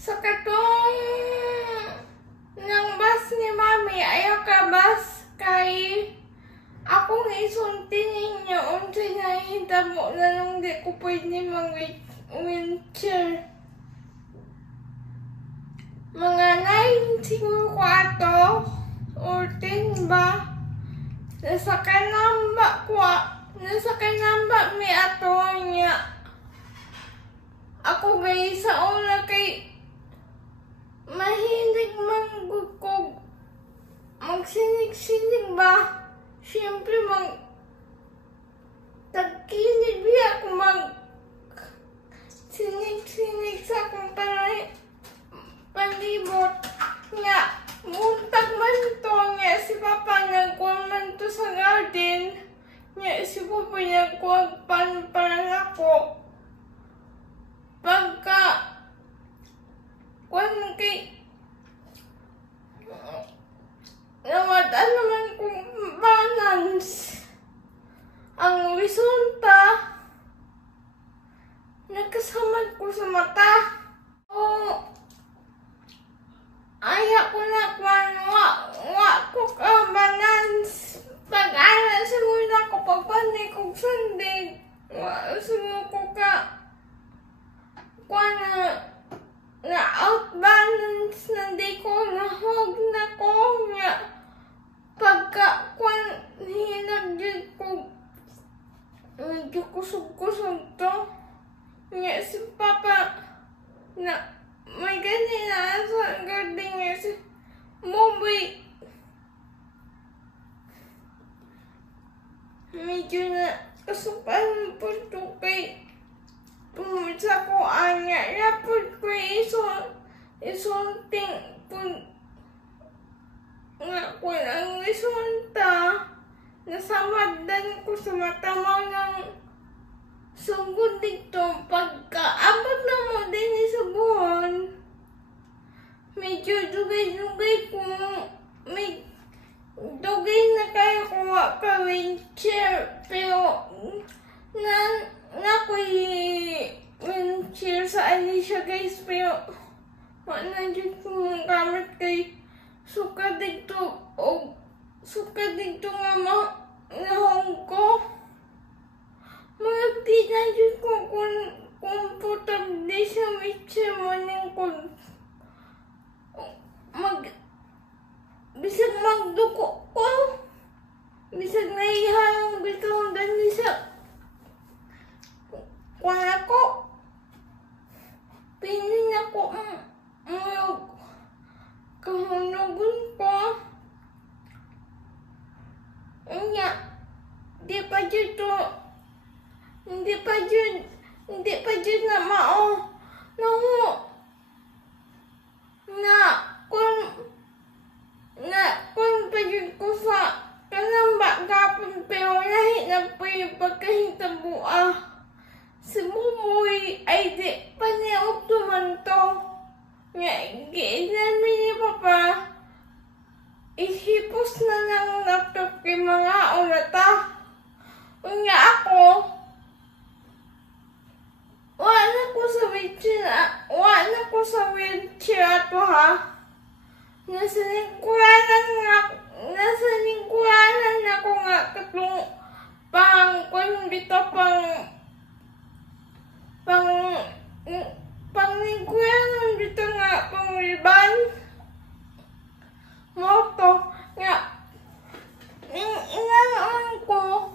sa katong ng bus ni Mami, ayaw ka bus kay akong isulti ninyo unsay nahitabo na nung di ko pwede mag-wheelchair. Mga 9 siguro ko ato or 10 ba? Nasa kanamba may ato niya. Ako guys, sa una kay mahilig manggugkog, magsinig-sinig ba? Siyempre tagkinig biya ako sinig-sinig sa akong palibot nga. Muntag man to nga si Papa nagkuhan man to sa garden nga si Papa nagkuhan pan ako pagka kuhan kay nawatan naman kong balance ang resulta nagkasamad ko sa mata. Ayaw ko na wa ko ka balance. Pag-aral sa muna ko pagpanay kong sundig. Wa sumo ko ka na out balance na di ko nahog na ko nga. Pagka hinagdid ko medyo kusog-kusog to. Nga si Papa na may ganyan na sa garden nga si Moby. Medyo na kasupan po ito kay pumunta ko anya. Rapod ko isulting po nga ko ang resulta. Nasamadan ko sa matamaw ng sugod dito. Pagkaabot na mo din sa buhon, medyo dugay-dugay ko. May dugay na kayo kuha ka wheelchair. Pero na ko'y wheelchair sa Alicia guys. Pero wala dyan kong gamit kay suka dito. O suka dito nga nahong ko. Magdi na dyan ko kung comfortable sa wheelchair mo nang kung bisag magduko ko, bisag naihang bitong dali sa kung ako pinin ako kahunugon ko nga di pa dyan na mao kung pa dyan ko sa kanamba gapon. Pero lahi na po yung pagkahitabo si Mumoy ay di pa niya utuman to nga namin ni Papa ihipos na ng laptop kay mga ulata. Nga ako wala ko sa wheelchair ato nasa lingkuranan ako nga katong lingkuranan dito nga pang riban moto nga ingaan ko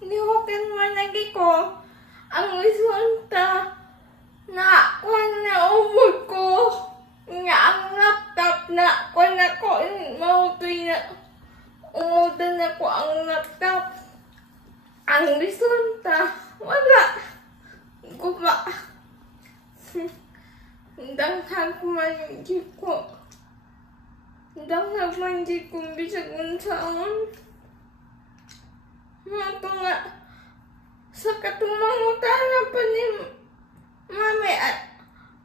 niwakan managi ko ang resulta na umod ko nga ang laptop na ako mautoy na umudan na ko ang laptop. Ang resulta wala guba. Danghag man di ko bisag unsaon. Mato nga sa katumangutana pa ni Mami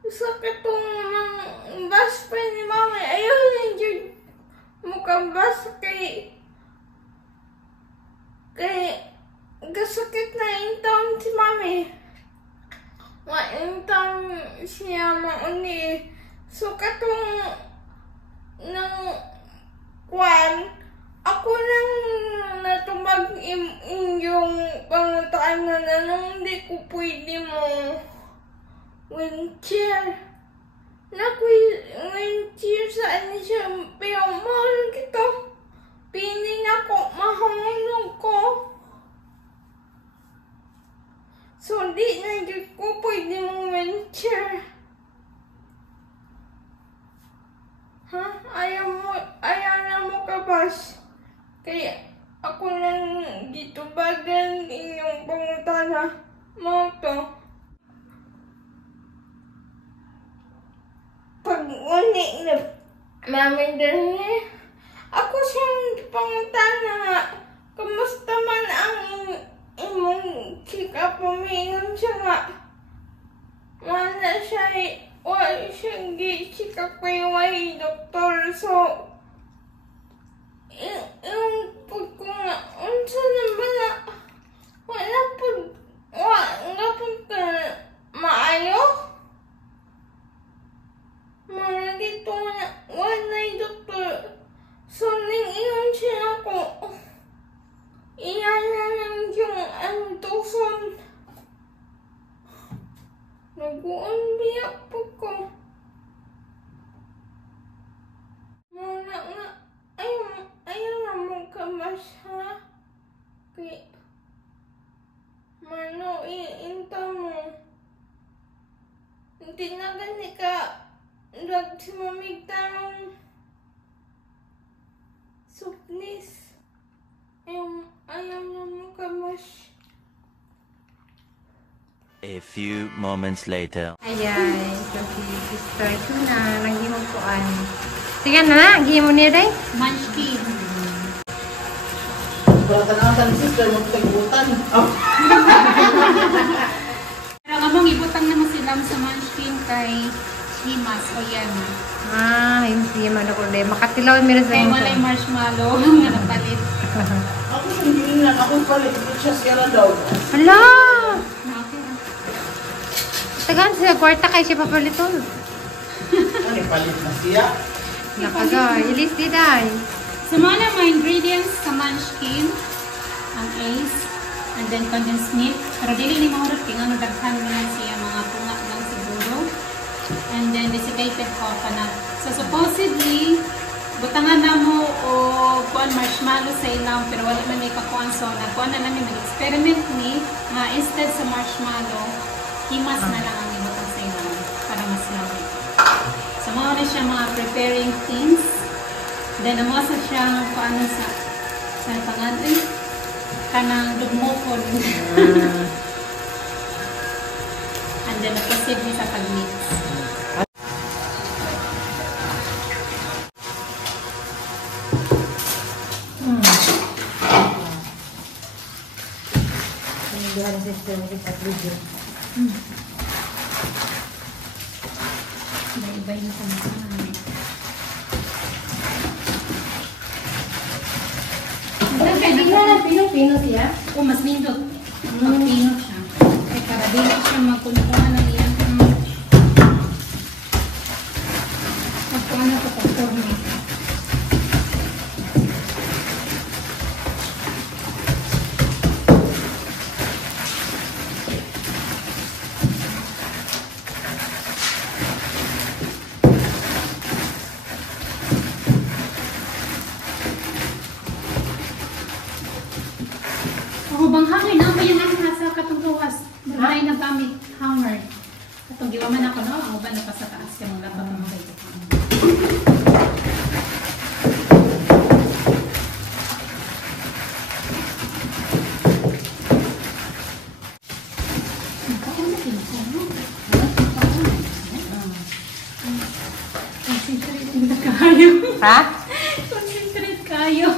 sa katong bus pa ni Mami ayaw niya mukabas kay gasakit na yung taon si Mami. Waing taon siya mauni So katong ng kwan, ako nang natubag inyong pangutanan na nung hindi ko pwede mo wheelchair. Wheelchair saan siya, pero mahal kito. Pinin ako, mahulog ko. So di na yun ko pwede mo wheelchair. Ha? Ayaw na mo kabas. Kaya ako lang dito bagan inyong pangutana. Mo to. Pag-uni na namin din ako siyang pangutana nga. Kamusta man ang imong check-up? Pumingon siya nga. Mana siya wala siyang gi-check-up kay way doktor. So, yung pag ko nga, unsa naman na, wala po ka maayo. Mga dito na, wala yung doktor. So, ning-ingon siya ako. Iyan na lang yung antuson. Nag-uon biyak po ko. Muna nga, ayaw na mong kamas ha. Kaya, mano, iinta mo. Hindi na gani ka, nagsimamigtarong suknis. Ayaw na mong kamas. A few moments later. Ayan, so si Sister Tuna, naghimong kuan. Sige na, gihimo niya day. Munchkin. Wala ka na sa sister mo pag-ibutan. Pero among ibutang naman sila sa Munchkin kay Himas o yan. Hindi man ako day. Makatilaw meron sa Kay mga. walay marshmallow nga napalit. Ako hindi lang ako palit. Siya sira daw. Hala! Okay. Tagaan sila kwarta kay siya papaliton. Ano palit na siya? Nakaga, ilis di day. So mga mga ingredients sa Munchkin, ang Ace, and then condensed milk. Pero dili ni mahurot kaya ano daghan naman siya mga punga lang siguro. And then desiccated coconut. So supposedly, butangan na mo o kuan marshmallow sa ilang pero wala man may kakuan. So nagkuan na namin nag-experiment ni nga instead sa marshmallow, himas na lang ang ibutang sa ilang para mas lamig. So mga na siya mga preparing things. Then namasa siya paano sa pangalan kanang dugmokon. And then proceed ni sa pag-mix. Nandiyan si Sister mo sa video. Iba yung samahan. Pino siya? O, mas nindot. Pag-pinot siya. Kaya para dito siya magkunakuha ng iyang magkuha na ito pag-forma. Bang hanger na ba yan ang nasa katong luwas? Marami na gamit hanger. Katong giwaman ako no, ang uban na pa sa taas kaya mga dapat mga kayo. Concentrate kayo. Ha? Concentrate kayo.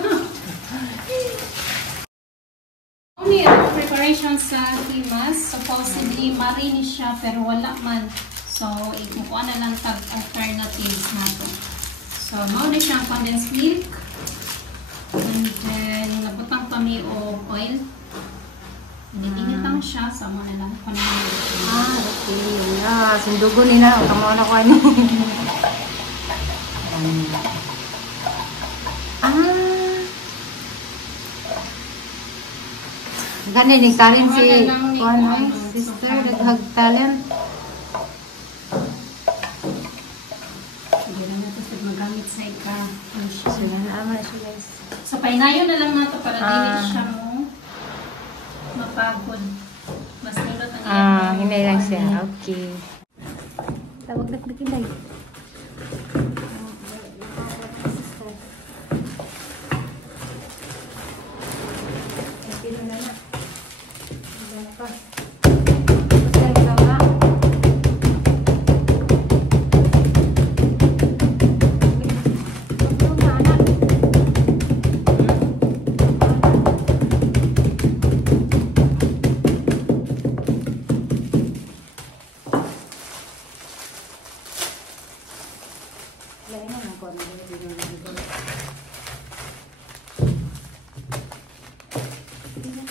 Preparation sa himas, supposedly marinis siya pero wala man. So, ikukuha na lang tag alternatives na to. So, mauna siyang condensed milk. And then, nabutang kami o oil. Init lang siya. So, mauna lang. Okay. Sundugo nila. O, kamo na ko ano. Gani ni talent si Wala lang ni kuan ay kuan, sister so, daghag talent. Hindi na natin sa magamit sa ika. Sila na ama siya guys. So, painayo na lang nato para dili Ah. siya mo mapagod. Mas nilot ang Hinay lang siya. Okay. Tawag na kinay.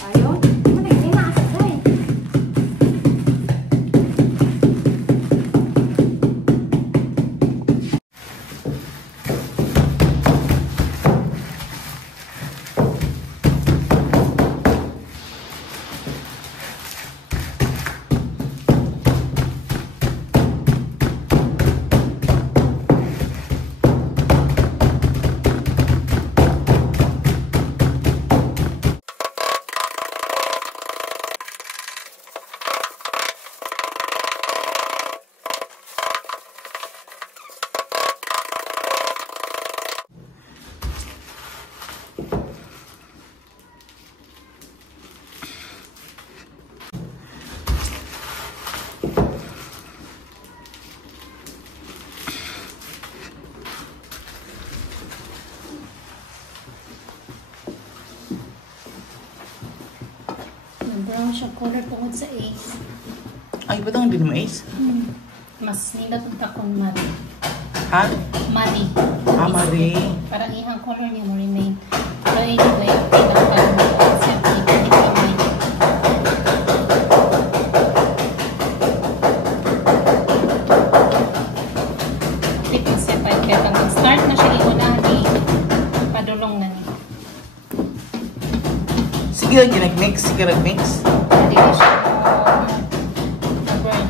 Ayo, mana ini nak asal? brown siya color tungod sa ace. Ay, ba't ang hindi mo ace? Mas nila punta kong mari. Ha? Mari. Mari. Parang ihang color niya mo remain. Pero anyway, okay lang pa. Siyempre, hindi ko remain. Tip na siya pa. Kaya kung start na siya iunahan ni padulong na niya. Sige lang ginag-mix. Sige nag-mix. Hindi na siya burn.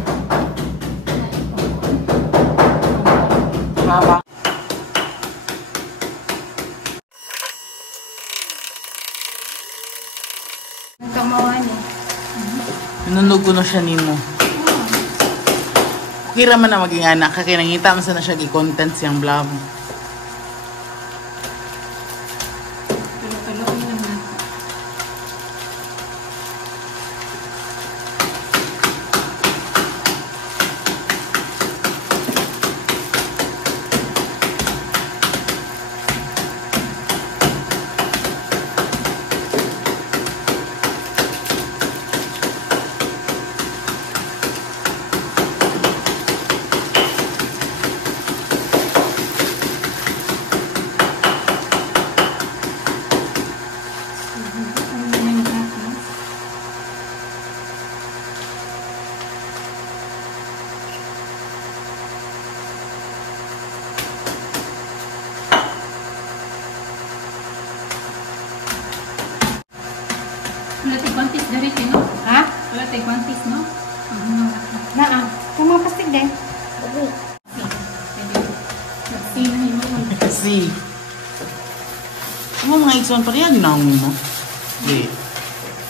Haba. Nagkamawan eh. Nanunog ko na siya nimo. Kira man na maging anak. Kaya nangita man sa na siya i-content siyang vlog. Pero tuloy naman. Wala tayo guantes dari no? Ha? Wala tayo guantes, no? Naa. Kung mga pastig din. Nagsinahin mo. Kasi. Ano mga igsoon pa rin? Ginaong mo? Hindi.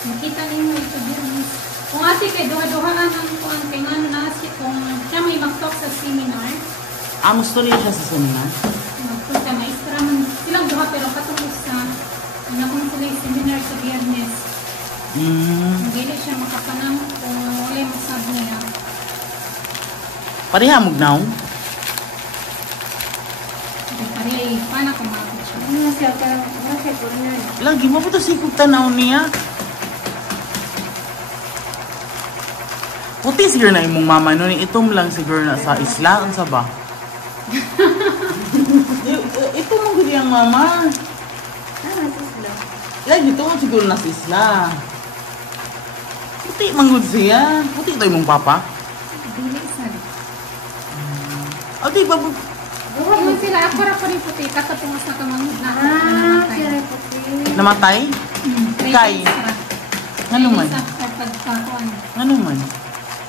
Makita niyo ito din. Kung ate kay duha-duhaan ang kuan kay ngano na si kung siya may mag-talk sa seminar, Amos storya siya sa seminar. magpunta maestra man silang duha pero katungkol sa ano kung sila yung seminar sa Biyernes. Hindi siya makapanang kung wala yung masabi niya. Pareha mugnaw. Hindi pa rin, paano kumapit siya? Ano siya ka? Ano siya turnan? Lagi mo po ito sikog tanaw niya. Puti siguro na imong mama nun. Itom lang siguro na sa isla. Ang saba. Ito mong gudi ang mama. Ah, sisla. Lagi ito man siguro na sa isla. Puti manggod siya. Puti ito imong papa. Dili sa O di ba, Yung sila ako ra pa rin puti. Katapos na kamangod na. Sira puti. Namatay? Kay? Ano man? After pagkakuan. Ano man?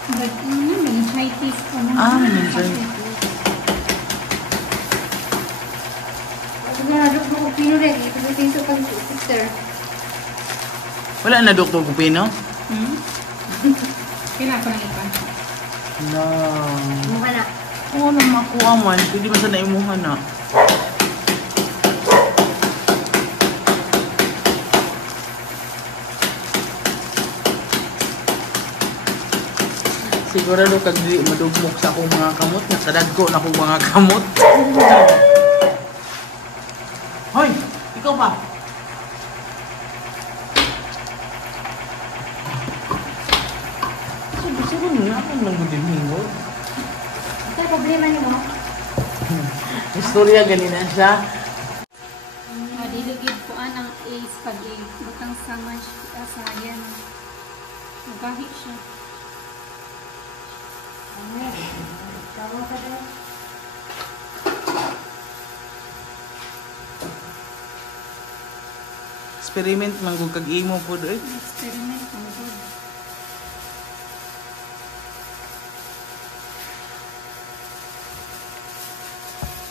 But, meningitis ko na. Meningitis. Sigurado mo kung pino rin. Ipagdating sa pag-sister. Wala na Dr. Pupino? Kailangan ko lang ipan. No. Mukha na. Oo na makuha man. Pwede ba sa naimuha na? Sigurado kag di madugmok sa akong mga kamot. Nasadagko na akong mga kamot. Hoy! Ikaw pa! Siguro nga akong nang gudimhingo. Ito yung problema niyo mo. Istorya ganina siya. Madilugid po ang ace pag-i. Butang sa mash asayan. Nagahit siya. Tawa ka din. Experiment man kung kag-imo po doon. Experiment ang good.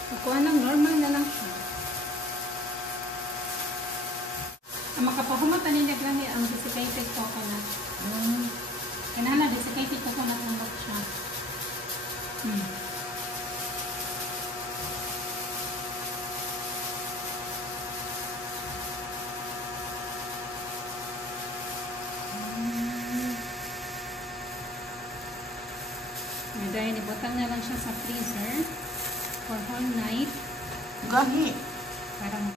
Kukuha ng normal na lang siya. Ang makapahumata niya lang ang desiccated coconut. Kinala, desiccated coconut ng look siya. May dahil ibutang na lang siya sa freezer for whole night. Gahi. Parang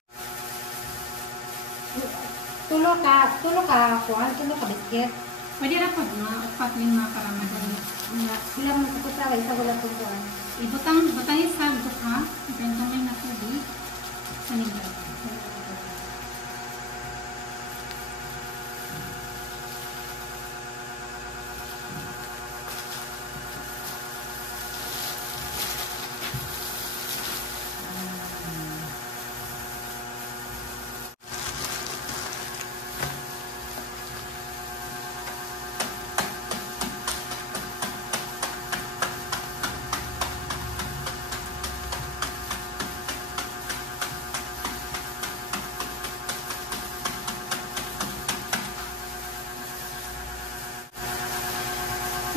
Tulo ka biscuit. pwede na po mga 4-5 para madali. Ilang kukusawa, isa wala tubuan. Ibutang sa duha, then kamay na tubig sa nigay.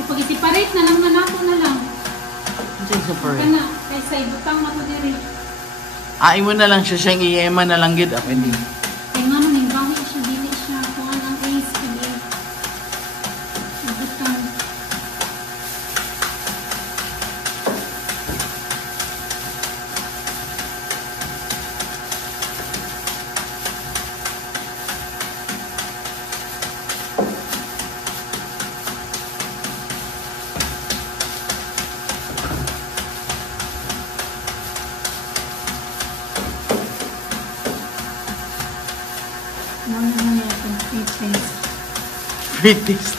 Ipag-separate na lang na nato na lang. Hindi super. Kana, kaysa ibutang mato diri. Mo na lang siya siyang i-ema na lang gid. Pwede. Kaya nga nung nanggawi siya, dili siya. Kuha ng ace, kaya ibutang. Naman na itong sweet taste. Sweet taste.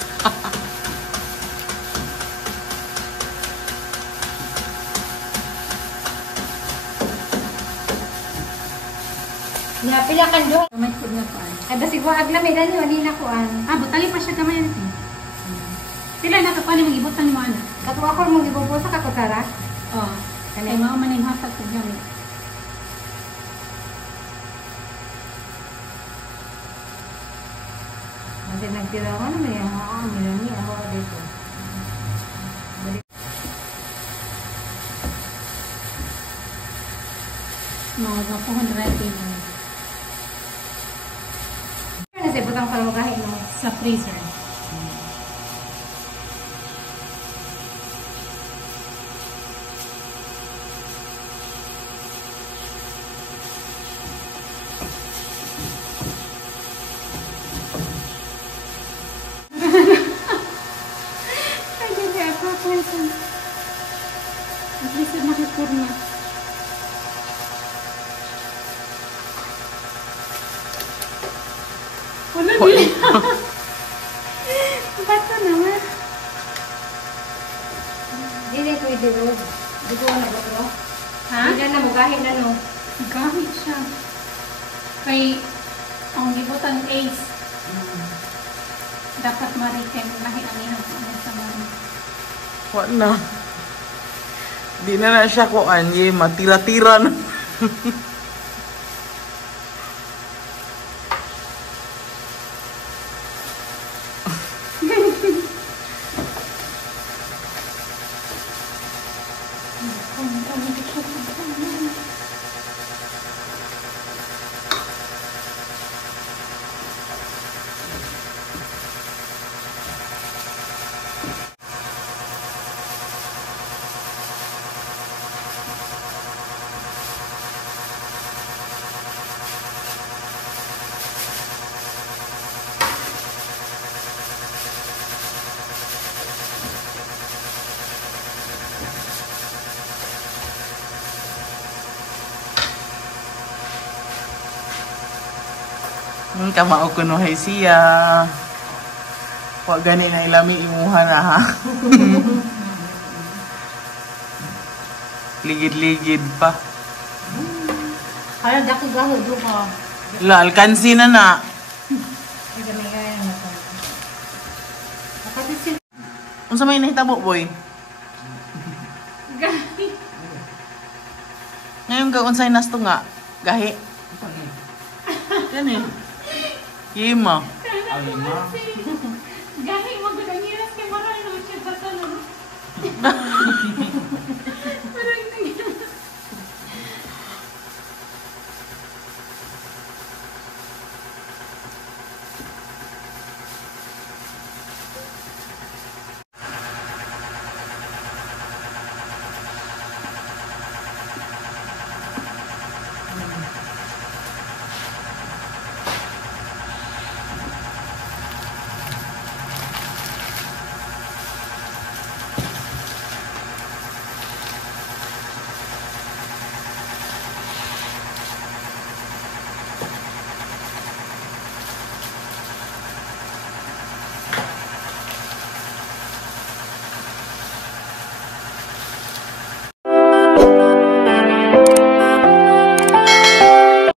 Pila kan doon. Kamay ko na paan. Ay, basig wag na may dali, wali na kuan. Butali pa siya kamay natin. Sila na ito, paano mag-ibutan ni Mana? Katuwa ko mong ibubusa ka kutsara. Oo. Kaya mga maning hatag ko gamit. Kasi nagtirawan mo yung mga milani ako dito. Mga 200 Kasi butang para magahin mo. sa freezer. At least nakipurma. Wala nila. Basta naman. Dili pwede ro. Di ko na ba ro? Ha? Hindi na mugahin na no. Gamit siya. Kay, ang gibutan Ace. Dapat maritem lahi ang ihang ano sa mga. Wa na. Di na siya ko anye, matira-tira na. Kamao ko no hay siya. Wa gani na ilami imuha na ha. Ligid-ligid pa. Para dako gaho do ka. La, alkansi na na. Ay gamay gaya na to. Nakatisil. Unsa may nahitabo, boy? Gahi. Ngayon ka unsay nasto nga? Gahi. Yan eh. Yema. Gahi, magdadangiras kay Maral na siya sa salon.